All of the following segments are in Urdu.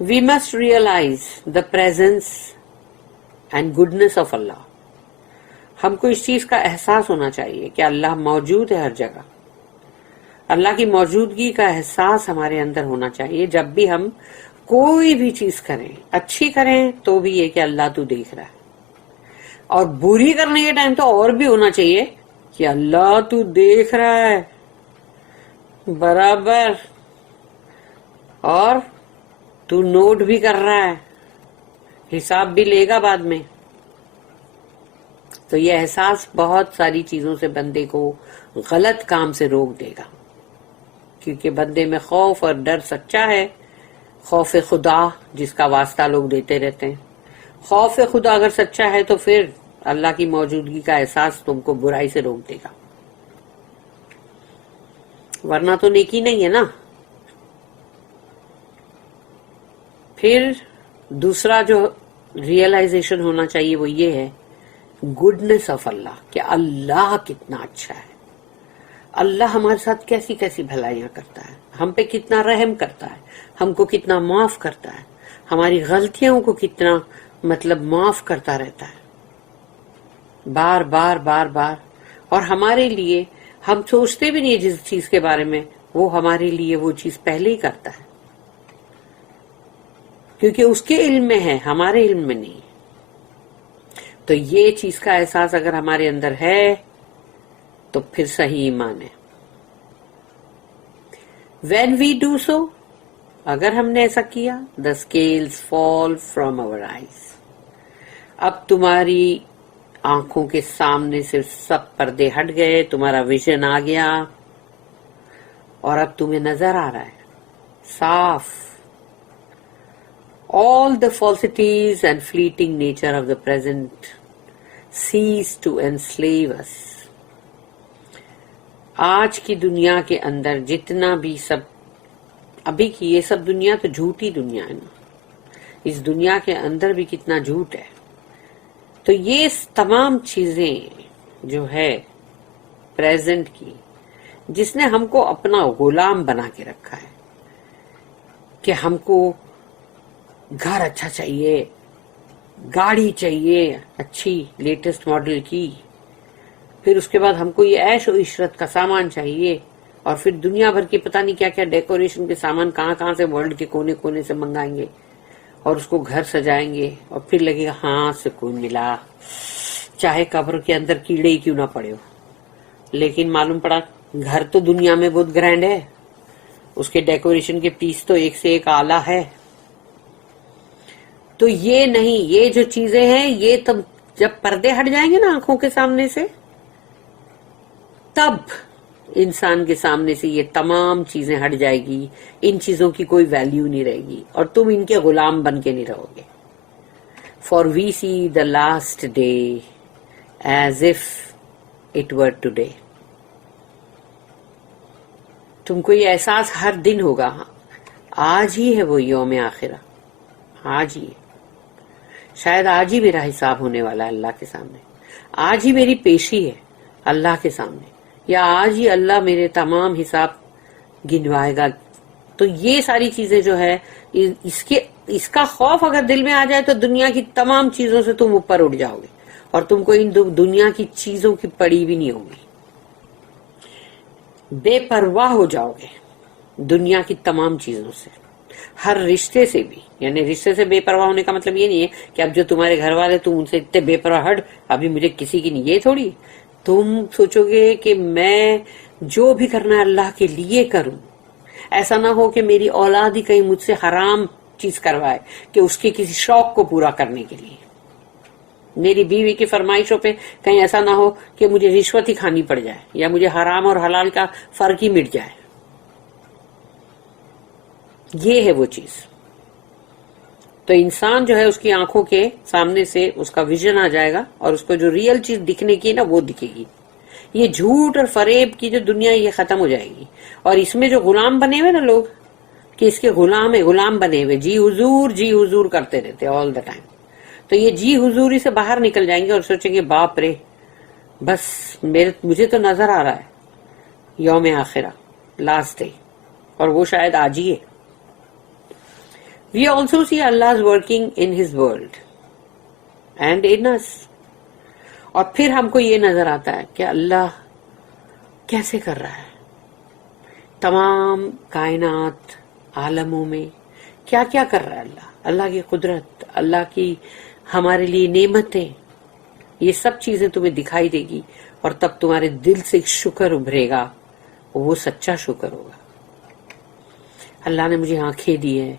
We must realize the presence and goodness of Allah. ہم کو اس چیز کا احساس ہونا چاہیے کہ اللہ موجود ہے ہر جگہ. اللہ کی موجودگی کا احساس ہمارے اندر ہونا چاہیے. جب بھی ہم کوئی بھی چیز کریں, اچھی کریں تو بھی یہ کہ اللہ تو دیکھ رہا ہے, اور بری کرنے کے ٹائم تو اور بھی ہونا چاہیے کہ اللہ تو دیکھ رہا ہے برابر, اور تو نوٹ بھی کر رہا ہے, حساب بھی لے گا بعد میں. تو یہ احساس بہت ساری چیزوں سے بندے کو غلط کام سے روک دے گا, کیونکہ بندے میں خوف اور ڈر سچا ہے. خوف خدا جس کا واسطہ لوگ دیتے رہتے ہیں. خوف خدا اگر سچا ہے تو پھر اللہ کی موجودگی کا احساس تم کو برائی سے روک دے گا, ورنہ تو نیکی نہیں ہے نا. پھر دوسرا جو ریئلائزیشن ہونا چاہیے وہ یہ ہے گڈنس آف اللہ, کہ اللہ کتنا اچھا ہے, اللہ ہمارے ساتھ کیسی کیسی بھلائیاں کرتا ہے, ہم پہ کتنا رحم کرتا ہے, ہم کو کتنا معاف کرتا ہے, ہماری غلطیوں کو کتنا معاف کرتا رہتا ہے بار بار بار بار. اور ہمارے لیے ہم سوچتے بھی نہیں جس چیز کے بارے میں, وہ ہمارے لیے وہ چیز پہلے ہی کرتا ہے, کیونکہ اس کے علم میں ہے, ہمارے علم میں نہیں. تو یہ چیز کا احساس اگر ہمارے اندر ہے تو پھر صحیح ایمان ہے. When we do so, اگر ہم نے ایسا کیا, the scales fall from our eyes. اب تمہاری آنکھوں کے سامنے سے سب پردے ہٹ گئے, تمہارا ویژن آ گیا, اور اب تمہیں نظر آ رہا ہے صاف. All the falsities and fleeting nature of the present cease to enslave us. آج کی دنیا کے اندر جتنا بھی سب ابھی کی یہ سب دنیا تو جھوٹی دنیا ہے نا, اس دنیا کے اندر بھی کتنا جھوٹ ہے. تو یہ تمام چیزیں جو ہے پریزنٹ کی, جس نے ہم کو اپنا غلام بنا کے رکھا ہے, کہ ہم کو گھر اچھا چاہیے, گاڑی چاہیے اچھی لیٹسٹ ماڈل کی, پھر اس کے بعد ہم کو یہ عیش و عشرت کا سامان چاہیے, اور پھر دنیا بھر کی پتہ نہیں کیا کیا ڈیکوریشن کے سامان کہاں کہاں سے ورلڈ کے کونے کونے سے منگائیں گے, اور اس کو گھر سجائیں گے, اور پھر لگے گا ہاں سکون ملا, چاہے قبر کے اندر کیڑے ہی کیوں نہ پڑے ہو. لیکن معلوم پڑا گھر تو دنیا میں بہت گرینڈ ہے, اس کے ڈیکوریشن کے پیس تو ایک سے ایک اعلیٰ ہے. تو یہ نہیں, یہ جو چیزیں ہیں یہ تب جب پردے ہٹ جائیں گے نا آنکھوں کے سامنے سے, تب انسان کے سامنے سے یہ تمام چیزیں ہٹ جائے گی, ان چیزوں کی کوئی ویلیو نہیں رہے گی, اور تم ان کے غلام بن کے نہیں رہو گے. For we see the last day as if it were today. تم کو یہ احساس ہر دن ہوگا, آج ہی ہے وہ یوم آخرہ, آج ہی, شاید آج ہی میرا حساب ہونے والا ہے اللہ کے سامنے, آج ہی میری پیشی ہے اللہ کے سامنے, یا آج ہی اللہ میرے تمام حساب گنوائے گا. تو یہ ساری چیزیں جو ہے اس کا خوف اگر دل میں آ جائے تو دنیا کی تمام چیزوں سے تم اوپر اٹھ جاؤ گے, اور تم کو ان دنیا کی چیزوں کی پڑی بھی نہیں ہوگی, بے پرواہ ہو جاؤ گے دنیا کی تمام چیزوں سے, ہر رشتے سے بھی. یعنی رشتے سے بے پرواہ ہونے کا مطلب یہ نہیں ہے کہ اب جو تمہارے گھر والے تم ان سے اتنے بے پرواہ ہٹ, ابھی مجھے کسی کی نہیں, یہ تھوڑی. تم سوچو گے کہ میں جو بھی کرنا ہے اللہ کے لیے کروں, ایسا نہ ہو کہ میری اولاد ہی کہیں مجھ سے حرام چیز کروائے کہ اس کے کسی شوق کو پورا کرنے کے لیے, میری بیوی کی فرمائشوں پہ کہیں ایسا نہ ہو کہ مجھے رشوت ہی کھانی پڑ جائے, یا مجھے حرام اور حلال کا فرق ہی مٹ جائے. یہ ہے وہ چیز. تو انسان جو ہے اس کی آنکھوں کے سامنے سے اس کا ویژن آ جائے گا, اور اس کو جو ریئل چیز دکھنے کی نا وہ دکھے گی. یہ جھوٹ اور فریب کی جو دنیا یہ ختم ہو جائے گی, اور اس میں جو غلام بنے ہوئے نا لوگ, کہ اس کے غلام بنے ہوئے جی حضور کرتے رہتے آل دا ٹائم, تو یہ جی حضوری سے باہر نکل جائیں گے اور سوچیں گے باپ رے, بس مجھے تو نظر آ رہا ہے یوم آخرہ, لاسٹ ڈے, اور وہ شاید آج ہی ہے. We also see Allah's working in His world and in us. اور پھر ہم کو یہ نظر آتا ہے کہ اللہ کیسے کر رہا ہے، تمام کائنات عالموں میں کیا کیا کر رہا ہے اللہ، اللہ کی قدرت، اللہ کی ہمارے لیے نعمتیں، یہ سب چیزیں تمہیں دکھائی دے گی، اور تب تمہارے دل سے ایک شکر ابھرے گا، وہ سچا شکر ہوگا۔ اللہ نے مجھے آنکھیں دی ہے،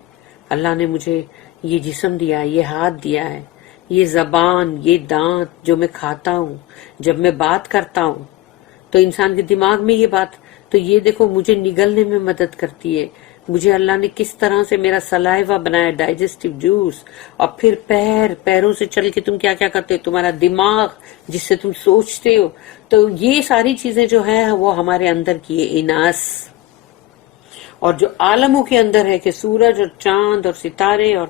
اللہ نے مجھے یہ جسم دیا ہے، یہ ہاتھ دیا ہے، یہ زبان، یہ دانت، جو میں کھاتا ہوں، جب میں بات کرتا ہوں تو انسان کے دماغ میں یہ بات، تو یہ دیکھو مجھے نگلنے میں مدد کرتی ہے، مجھے اللہ نے کس طرح سے میرا سلائیوا بنایا، ڈائجسٹو جوس، اور پھر پیروں سے چل کے تم کیا کیا کرتے ہو، تمہارا دماغ جس سے تم سوچتے ہو، تو یہ ساری چیزیں جو ہے وہ ہمارے اندر کی ہے اناس، اور جو عالموں کے اندر ہے کہ سورج اور چاند اور ستارے اور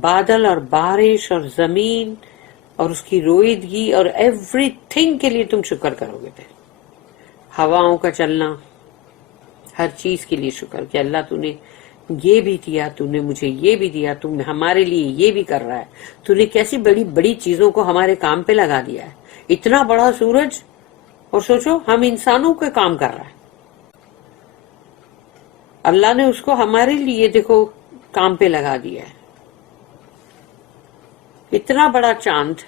بادل اور بارش اور زمین اور اس کی رویدگی اور ایوری تھنگ کے لیے تم شکر کرو گے، ہواؤں کا چلنا، ہر چیز کے لیے شکر کہ اللہ تو نے یہ بھی دیا، تو نے مجھے یہ بھی دیا، تم نے ہمارے لیے یہ بھی کر رہا ہے، تو نے کیسی بڑی بڑی چیزوں کو ہمارے کام پہ لگا دیا ہے، اتنا بڑا سورج، اور سوچو ہم انسانوں کے کام کر رہا ہے، اللہ نے اس کو ہمارے لیے دیکھو کام پہ لگا دیا ہے، اتنا بڑا چاند،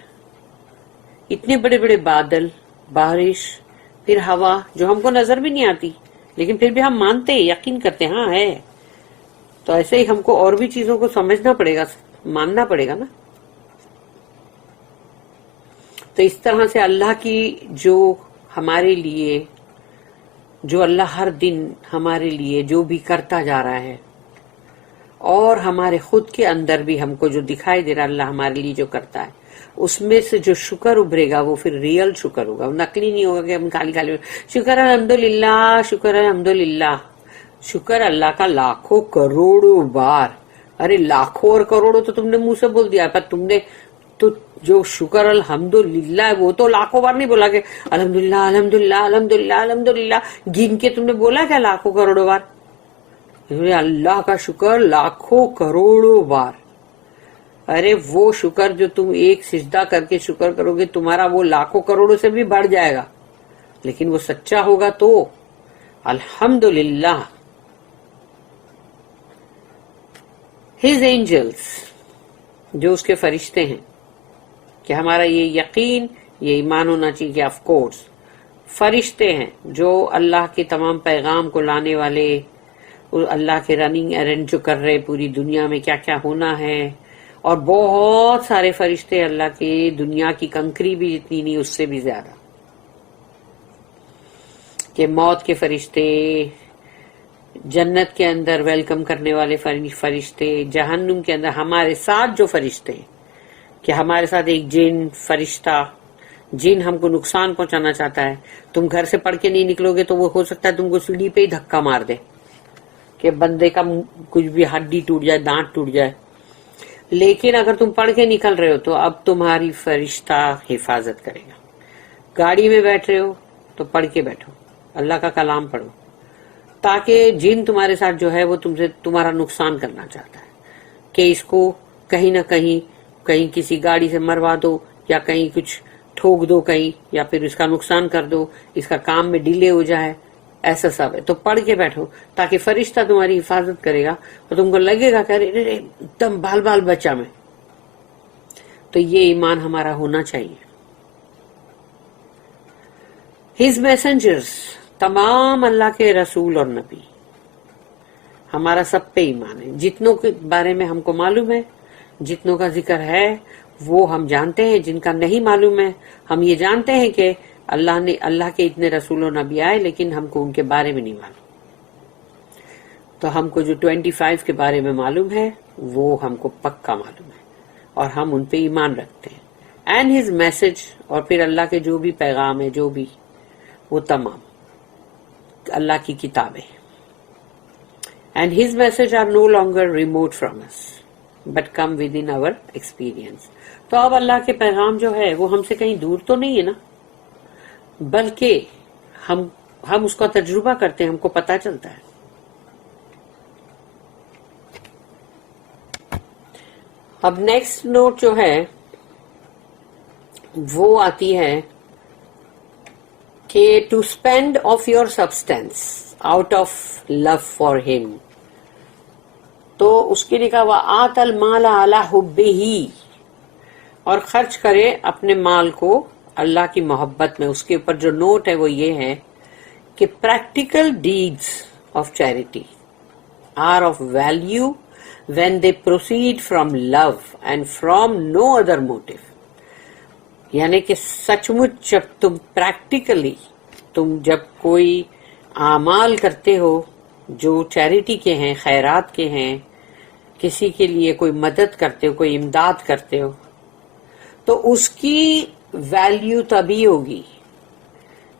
اتنے بڑے بڑے بادل، بارش، پھر ہوا جو ہم کو نظر بھی نہیں آتی لیکن پھر بھی ہم مانتے ہیں، یقین کرتے ہیں ہاں ہے، تو ایسے ہی ہم کو اور بھی چیزوں کو سمجھنا پڑے گا، ماننا پڑے گا نا۔ تو اس طرح سے اللہ کی جو ہمارے لیے، جو اللہ ہر دن ہمارے لیے جو بھی کرتا جا رہا ہے، اور ہمارے خود کے اندر بھی ہم کو جو دکھائی دے رہا اللہ ہمارے لیے جو کرتا ہے، اس میں سے جو شکر ابھرے گا وہ پھر ریئل شکر ہوگا، نقلی نہیں ہوگا کہ ہم خالی خالی شکر الحمدللہ، شکر الحمدللہ، شکر اللہ کا لاکھوں کروڑوں بار، ارے لاکھوں اور کروڑوں تو تم نے منہ سے بول دیا، پر تم نے تو جو شکر الحمدللہ ہے وہ تو لاکھوں بار نہیں بولا کہ الحمدللہ الحمدللہ الحمدللہ الحمدللہ، گن کے تم نے بولا کیا لاکھوں کروڑوں بار؟ اللہ کا شکر لاکھوں کروڑوں بار، ارے وہ شکر جو تم ایک سجدہ کر کے شکر کرو گے تمہارا وہ لاکھوں کروڑوں سے بھی بڑھ جائے گا، لیکن وہ سچا ہوگا تو الحمدللہ۔ ہز اینجلس، جو اس کے فرشتے ہیں، کہ ہمارا یہ یقین، یہ ایمان ہونا چاہیے کہ آف کورس فرشتے ہیں جو اللہ کے تمام پیغام کو لانے والے، اللہ کے رننگ ارینڈ جو کر رہے پوری دنیا میں کیا کیا ہونا ہے، اور بہت سارے فرشتے اللہ کے، دنیا کی کنکری بھی جتنی نہیں اس سے بھی زیادہ، کہ موت کے فرشتے، جنت کے اندر ویلکم کرنے والے فرشتے، جہنم کے اندر ہمارے ساتھ جو فرشتے ہیں، کہ ہمارے ساتھ ایک جن فرشتہ، جن ہم کو نقصان پہنچانا چاہتا ہے، تم گھر سے پڑھ کے نہیں نکلو گے تو وہ ہو سکتا ہے تم کو سیڑھی پہ ہی دھکا مار دے کہ بندے کا کچھ بھی ہڈی ٹوٹ جائے، دانت ٹوٹ جائے، لیکن اگر تم پڑھ کے نکل رہے ہو تو اب تمہاری فرشتہ حفاظت کرے گا۔ گاڑی میں بیٹھ رہے ہو تو پڑھ کے بیٹھو، اللہ کا کلام پڑھو، تاکہ جن تمہارے ساتھ جو ہے وہ تم سے تمہارا نقصان کرنا چاہتا ہے کہ اس کو کہیں نہ کہیں کسی گاڑی سے مروا دو، یا کہیں کچھ ٹھوک دو کہیں، یا پھر اس کا نقصان کر دو، اس کا کام میں ڈیلے ہو جائے، ایسا سب ہے، تو پڑھ کے بیٹھو تاکہ فرشتہ تمہاری حفاظت کرے گا، اور تم کو لگے گا کہ ارے ایک دم بال بچہ میں۔ تو یہ ایمان ہمارا ہونا چاہیے۔ ہز میسنجرز، تمام اللہ کے رسول اور نبی، ہمارا سب پہ ایمان ہے، جتنوں کے بارے میں ہم کو معلوم ہے، جتنوں کا ذکر ہے وہ ہم جانتے ہیں، جن کا نہیں معلوم ہے ہم یہ جانتے ہیں کہ اللہ کے اتنے رسول و نبی آئے لیکن ہم کو ان کے بارے میں نہیں معلوم، تو ہم کو جو 25 کے بارے میں معلوم ہے وہ ہم کو پکا معلوم ہے، اور ہم ان پہ ایمان رکھتے ہیں، اینڈ ہز میسج، اور پھر اللہ کے جو بھی پیغام ہے، جو بھی وہ تمام اللہ کی کتابیں، and his message are no longer remote from us but come within our experience. تو اب اللہ کے پیغام جو ہے وہ ہم سے کہیں دور تو نہیں ہے نا، بلکہ ہم اس کا تجربہ کرتے ہیں، ہم کو پتہ چلتا ہے۔ اب نیکسٹ نوٹ جو ہے وہ آتی ہے کہ to spend of your substance out of love for him, تو اس کے لکھا ہوا آت المال علی حبہ، اور خرچ کرے اپنے مال کو اللہ کی محبت میں. اس کے اوپر جو نوٹ ہے وہ یہ ہے کہ practical deeds of charity are of value when they proceed from love and from no other motive. یعنی کہ سچ مچ جب تم پریکٹیکلی جب کوئی اعمال کرتے ہو جو چیریٹی کے ہیں، خیرات کے ہیں، کسی کے لیے کوئی مدد کرتے ہو، کوئی امداد کرتے ہو، تو اس کی ویلیو تبھی ہوگی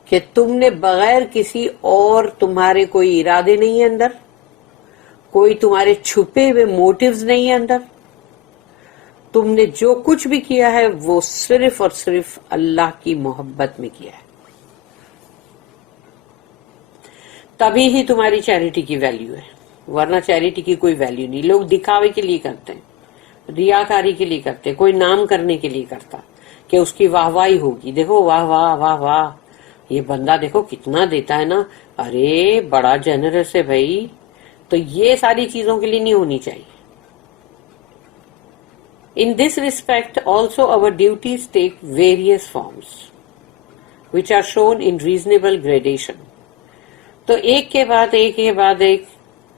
کہ تم نے بغیر کسی اور، تمہارے کوئی ارادے نہیں ہے اندر، کوئی تمہارے چھپے ہوئے موٹیوز نہیں ہے اندر، تم نے جو کچھ بھی کیا ہے وہ صرف اور صرف اللہ کی محبت میں کیا ہے. تبھی ہی تمہاری چیریٹی کی ویلیو ہے، ورنہ چیریٹی کی کوئی ویلیو نہیں. لوگ دکھاوے کے لیے کرتے ہیں، ریاکاری کے لیے کرتے ہیں، کوئی نام کرنے کے لیے کرتا کہ اس کی واہ واہی ہوگی، دیکھو واہ واہ واہ واہ یہ بندہ دیکھو کتنا دیتا ہے نا، ارے بڑا جنرس ہے بھائی. تو یہ ساری چیزوں کے لیے نہیں ہونی چاہیے. In this respect also our duties take various forms which are shown in reasonable gradation. تو ایک کے بعد ایک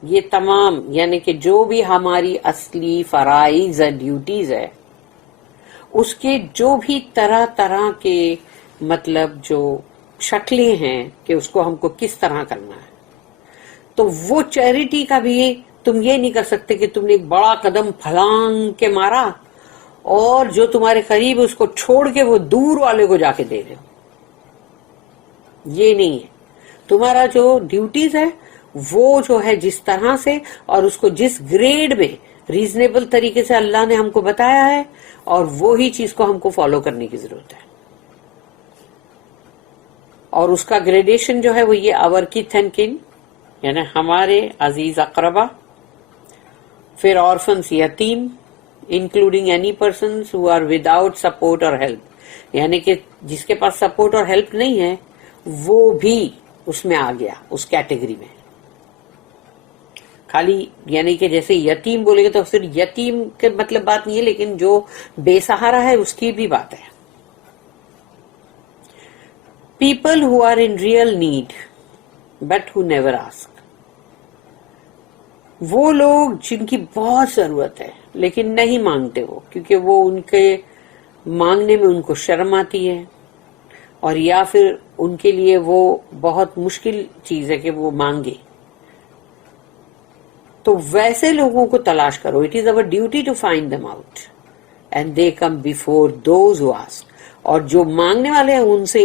یہ تمام، یعنی کہ جو بھی ہماری اصلی فرائض ہے، ڈیوٹیز ہے، اس کے جو بھی طرح طرح کے مطلب جو شکلیں ہیں کہ اس کو ہم کو کس طرح کرنا ہے. تو وہ چیریٹی کا بھی تم یہ نہیں کر سکتے کہ تم نے ایک بڑا قدم پھلانگ کے مارا اور جو تمہارے قریب اس کو چھوڑ کے وہ دور والے کو جا کے دے رہے ہو. یہ نہیں ہے. تمہارا جو ڈیوٹیز ہے وہ جو ہے جس طرح سے اور اس کو جس گریڈ میں ریزنیبل طریقے سے اللہ نے ہم کو بتایا ہے، اور وہی چیز کو ہم کو فالو کرنے کی ضرورت ہے. اور اس کا گریڈیشن جو ہے وہ یہ آور کیتھ اینڈ کن، یعنی ہمارے عزیز اقربا، پھر آرفنس یتیم، including any persons who are without support or help, یعنی کہ جس کے پاس سپورٹ اور ہیلپ نہیں ہے وہ بھی اس میں آ گیا، اس کیٹیگری میں. خالی یعنی کہ جیسے یتیم بولے گے تو صرف یتیم کے مطلب بات نہیں ہے، لیکن جو بے سہارا ہے اس کی بھی بات ہے. People who are in real need but who never ask, وہ لوگ جن کی بہت ضرورت ہے لیکن نہیں مانگتے، وہ کیونکہ وہ ان کے مانگنے میں ان کو شرم آتی ہے، اور یا پھر ان کے لیے وہ بہت مشکل چیز ہے کہ وہ مانگے. تو ویسے لوگوں کو تلاش کرو. It is our duty to find them out and they come before those who ask. اور جو مانگنے والے ہیں ان سے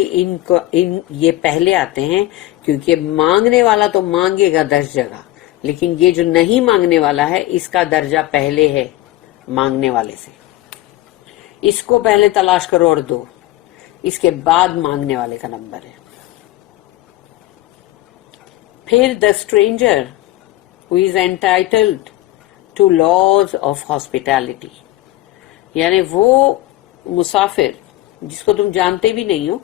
یہ پہلے آتے ہیں، کیونکہ مانگنے والا تو مانگے گا 10 جگہ، لیکن یہ جو نہیں مانگنے والا ہے اس کا درجہ پہلے ہے مانگنے والے سے. اس کو پہلے تلاش کرو اور دو، اس کے بعد مانگنے والے کا نمبر ہے. پھر the stranger who is entitled to laws of hospitality، یعنی وہ مسافر جس کو تم جانتے بھی نہیں ہو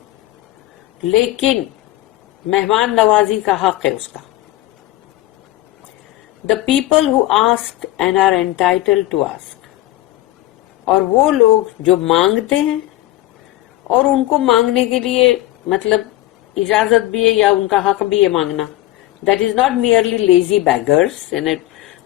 لیکن مہمان نوازی کا حق ہے اس کا. The people who ask and are entitled to ask، اور وہ لوگ جو مانگتے ہیں اور ان کو مانگنے کے لیے مطلب اجازت بھی ہے یا ان کا حق بھی ہے مانگنا. That is not merely lazy beggars.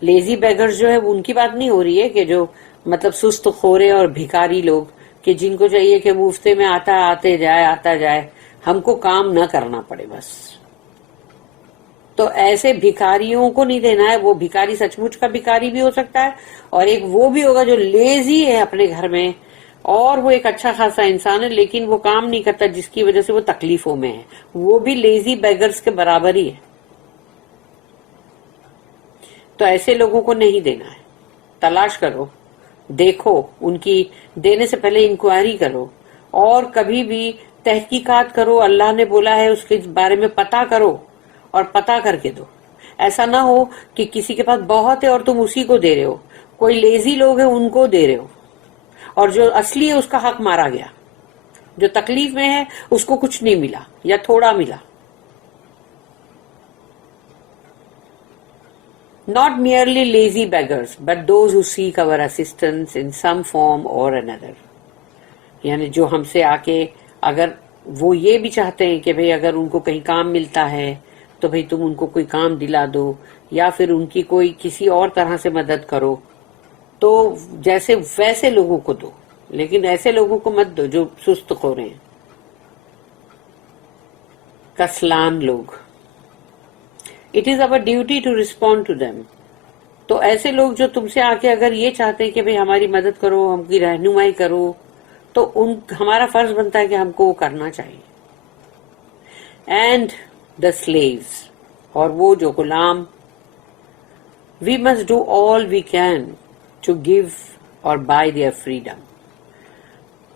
Lazy beggars جو ہے ان کی بات نہیں ہو رہی ہے کہ جو مطلب سست خورے اور بھکاری لوگ کہ جن کو چاہیے کہ مفتے میں آتا جائے ہم کو کام نہ کرنا پڑے بس. تو ایسے بھکاریوں کو نہیں دینا ہے. وہ بھکاری سچ مچ کا بھکاری بھی ہو سکتا ہے، اور ایک وہ بھی ہوگا جو لیزی ہے اپنے گھر میں اور وہ ایک اچھا خاصا انسان ہے لیکن وہ کام نہیں کرتا جس کی وجہ سے وہ تکلیفوں میں ہے. وہ بھی لیزی بیگرز کے برابر ہی ہے. تو ایسے لوگوں کو نہیں دینا ہے. تلاش کرو، دیکھو، ان کی دینے سے پہلے انکوائری کرو اور کبھی بھی تحقیقات کرو. اللہ نے بولا ہے اس کے بارے میں پتہ کرو اور پتہ کر کے دو. ایسا نہ ہو کہ کسی کے پاس بہت ہے اور تم اسی کو دے رہے ہو. کوئی لیزی لوگ ہیں ان کو دے رہے ہو. اور جو اصلی ہے اس کا حق مارا گیا. جو تکلیف میں ہے اس کو کچھ نہیں ملا یا تھوڑا ملا. Not merely lazy beggars, but those who seek our assistance in some form or another. یعنی جو ہم سے آ کے اگر وہ یہ بھی چاہتے ہیں کہ بھئی اگر ان کو کہیں کام ملتا ہے تو بھئی تم ان کو کوئی کام دلا دو یا پھر ان کی کوئی کسی اور طرح سے مدد کرو، تو جیسے ویسے لوگوں کو دو، لیکن ایسے لوگوں کو مت دو جو سست خور ہیں، کسلان لوگ. It is our duty to respond to them. تو ایسے لوگ جو تم سے آ کے اگر یہ چاہتے ہیں کہ بھئی ہماری مدد کرو، ہم کی رہنمائی کرو، تو ہمارا فرض بنتا ہے کہ ہم کو وہ کرنا چاہیے. اینڈ دا slaves، اور وہ جو Ghulam, we must do all we can to give or buy their freedom.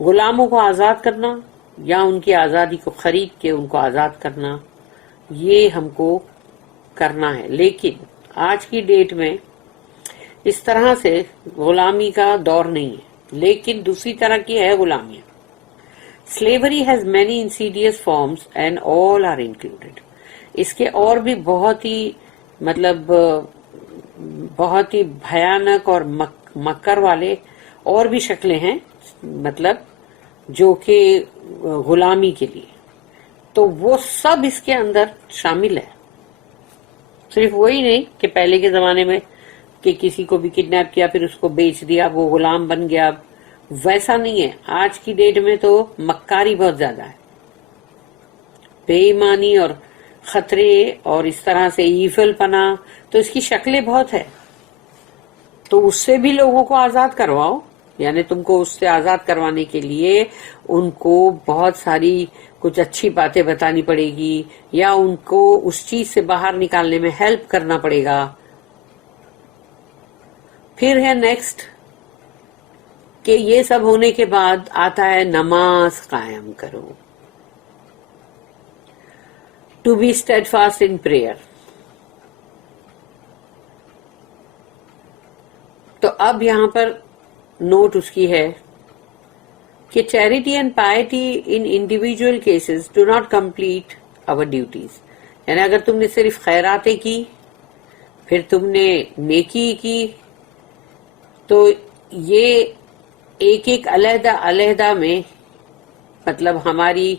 غلاموں کو آزاد کرنا یا ان کی آزادی کو خرید کے ان کو آزاد کرنا، یہ ہم کو کرنا ہے. لیکن آج کی ڈیٹ میں اس طرح سے غلامی کا دور نہیں ہے، لیکن دوسری طرح کی ہے غلامیاں. Slavery has many insidious forms and all are included. اس کے اور بھی بہت ہی بہت ہی بھیانک اور مکر والے اور بھی شکلیں ہیں، جو کہ غلامی کے لیے، تو وہ سب اس کے اندر شامل ہے. صرف وہی نہیں کہ پہلے کے زمانے میں کہ کسی کو بھی کڈنیپ کیا پھر اس کو بیچ دیا، وہ غلام بن گیا، ویسا نہیں ہے. آج کی ڈیٹ میں تو مکاری بہت زیادہ ہے، بے ایمانی اور خطرے اور اس طرح سے ایفل پنا، تو اس کی شکلیں بہت ہے. تو اس سے بھی لوگوں کو آزاد کرواؤ، یعنی تم کو اس سے آزاد کروانے کے لیے ان کو بہت ساری کچھ اچھی باتیں بتانی پڑے گی یا ان کو اس چیز سے باہر نکالنے میں ہیلپ کرنا پڑے گا. پھر ہے نیکسٹ کہ یہ سب ہونے کے بعد آتا ہے نماز قائم کرو. To be steadfast in prayer. تو اب یہاں پر نوٹ اس کی ہے کہ charity and piety in individual cases do not complete our duties. یعنی اگر تم نے صرف خیراتیں کی، پھر تم نے نیکی کی، تو یہ ایک ایک علیحدہ میں ہماری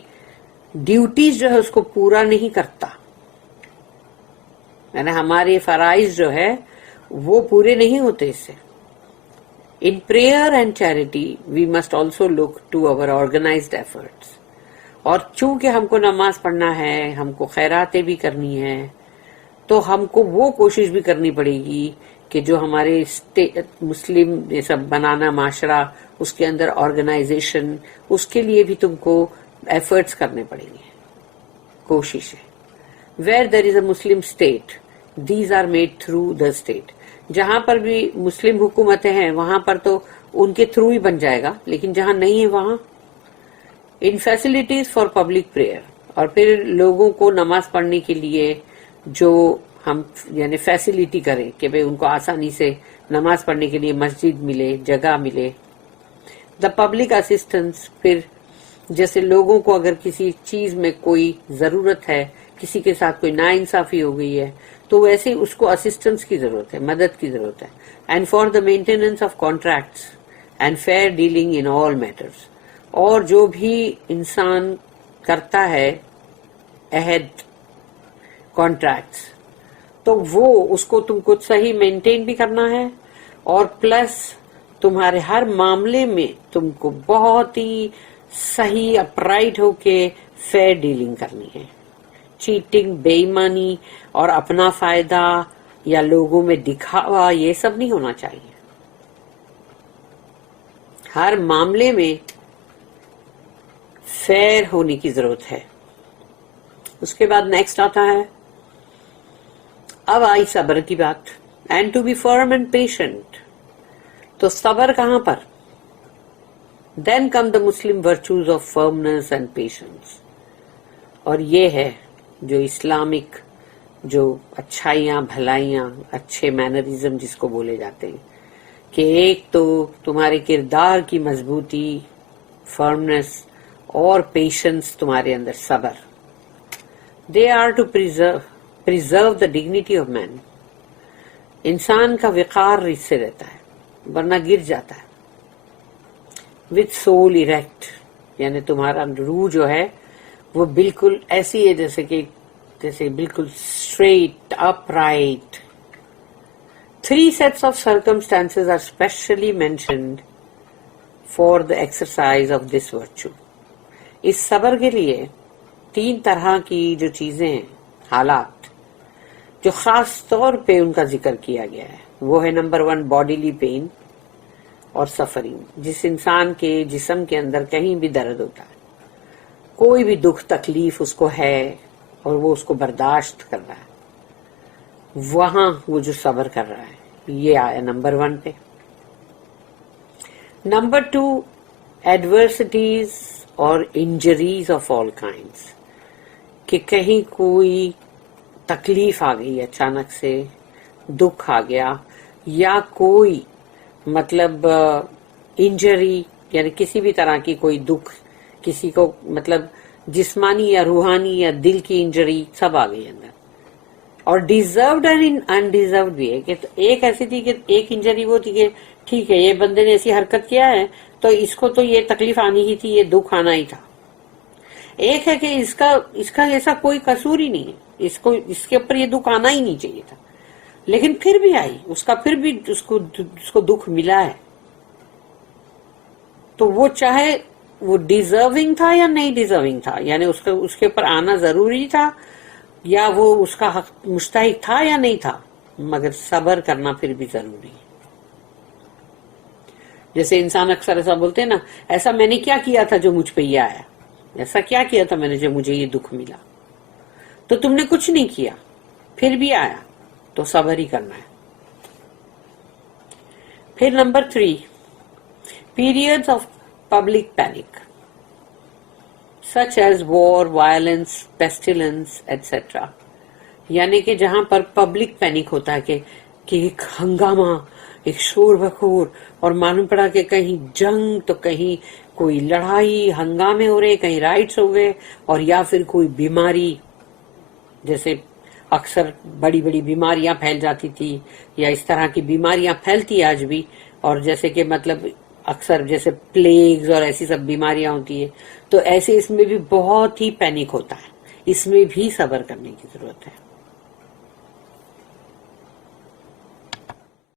ڈیوٹیز جو ہے اس کو پورا نہیں کرتا. یعنی ہمارے فرائض جو ہے وہ پورے نہیں ہوتے اس سے. In prayer and charity, we must also look to our organized efforts. اور چونکہ ہم کو نماز پڑھنا ہے، ہم کو خیراتیں بھی کرنی ہے، تو ہم کو وہ کوشش بھی کرنی پڑے گی کہ جو ہمارے مسلم یہ سب بنانا معاشرہ، اس کے اندر آرگنائزیشن، اس کے لیے بھی تم کو ایفرٹس کرنے پڑیں گے، کوشش ہے. Where there is a Muslim state, these are made through the state. جہاں پر بھی مسلم حکومتیں ہیں وہاں پر تو ان کے تھرو ہی بن جائے گا، لیکن جہاں نہیں ہے وہاں ان فیسلٹیز فار پبلک پریئر. اور پھر لوگوں کو نماز پڑھنے کے لیے جو ہم یعنی فیسلٹی کریں کہ بھئی ان کو آسانی سے نماز پڑھنے کے لیے مسجد ملے، جگہ ملے. دا پبلک اسسٹنس، پھر جیسے لوگوں کو اگر کسی چیز میں کوئی ضرورت ہے، کسی کے ساتھ کوئی ناانصافی ہو گئی ہے، تو ویسے اس کو اسسٹنس کی ضرورت ہے، مدد کی ضرورت ہے. And for the maintenance of contracts and fair dealing in all matters. اور جو بھی انسان کرتا ہے عہد، کانٹریکٹس، تو وہ اس کو تم کو صحیح مینٹین بھی کرنا ہے، اور پلس تمہارے ہر معاملے میں تم کو بہت ہی صحیح اپرائٹ ہو کے فیئر ڈیلنگ کرنی ہے. چیٹنگ، بے ایمانی اور اپنا فائدہ یا لوگوں میں دکھاوا، یہ سب نہیں ہونا چاہیے. ہر معاملے میں فیئر ہونے کی ضرورت ہے. اس کے بعد نیکسٹ آتا ہے، اب آئی صبر کی بات. And to be firm and patient. تو صبر کہاں پر؟ Then come the Muslim virtues of firmness and patience. اور یہ ہے جو اسلامک جو اچھائیاں، بھلائیاں، اچھے مینرزم جس کو بولے جاتے ہیں، کہ ایک تو تمہارے کردار کی مضبوطی، فرمنس اور پیشنس، تمہارے اندر صبر. They are to preserve the dignity of man. انسان کا وقار اس سے رہتا ہے ورنہ گر جاتا ہے. وتھ سول اریکٹ، یعنی تمہارا روح جو ہے وہ بالکل ایسی ہے جیسے بالکل straight up right. 3 sets of circumstances are specially mentioned for the exercise of this virtue. اس صبر کے لیے 3 طرح کی جو چیزیں ہیں، حالات، جو خاص طور پہ ان کا ذکر کیا گیا ہے، وہ ہے نمبر 1 باڈیلی پین اور سفرنگ. جس انسان کے جسم کے اندر کہیں بھی درد ہوتا ہے، کوئی بھی دکھ تکلیف اس کو ہے اور وہ اس کو برداشت کر رہا ہے، وہاں وہ جو صبر کر رہا ہے، یہ آیا نمبر 1 پہ. نمبر 2 ایڈورسٹیز اور انجریز آف آل کائنڈس، کہ کہیں کوئی تکلیف آ گئی اچانک سے، دکھ آ گیا، یا کوئی مطلب انجری، یعنی کسی بھی طرح کی کوئی دکھ، کسی کو مطلب جسمانی یا روحانی یا دل کی انجری، سب آ گئی اندر. اور ڈیزروڈ اینڈ انڈیزروڈ بھی ہے، کہ ایک ایسی تھی کہ ایک انجری وہ تھی کہ ٹھیک ہے یہ بندے نے ایسی حرکت کیا ہے تو اس کو تو یہ تکلیف آنی ہی تھی، یہ دکھ آنا ہی تھا. ایک ہے کہ اس کا ایسا کوئی قصور ہی نہیں ہے، اس کے اوپر یہ دکھ آنا ہی نہیں چاہیے تھا، لیکن پھر بھی آئی، پھر بھی اس کو دکھ ملا ہے. تو وہ چاہے وہ ڈیزرونگ تھا یا نہیں ڈیزرونگ تھا، یعنی اس کے اوپر آنا ضروری تھا یا وہ اس کا حق مستحق تھا یا نہیں تھا، مگر صبر کرنا پھر بھی ضروری ہے. جیسے انسان اکثر ایسا بولتے ہیں نا، ایسا میں نے کیا کیا تھا جو مجھ پہ یہ آیا، ایسا کیا کیا تھا میں نے جو مجھے یہ دکھ ملا. تو تم نے کچھ نہیں کیا پھر بھی آیا، تو صبر ہی کرنا ہے. پھر number 3 periods of public panic such as war, violence, pestilence, etc. یعنی کہ جہاں پر پبلک پینک ہوتا ہے کہ ایک ہنگامہ، ایک شور بخور، اور معلوم پڑا کہ کہیں جنگ تو کہیں کوئی لڑائی، ہنگامے ہو رہے، کہیں رائٹس ہو گئے، اور یا پھر کوئی بیماری، جیسے اکثر بڑی بڑی بیماریاں پھیل جاتی تھی یا اس طرح کی بیماریاں پھیلتی آج بھی، اور جیسے کہ مطلب اکثر جیسے پلیگز اور ایسی سب بیماریاں ہوتی ہے، تو ایسے اس میں بھی بہت ہی پینک ہوتا ہے. اس میں بھی صبر کرنے کی ضرورت ہے.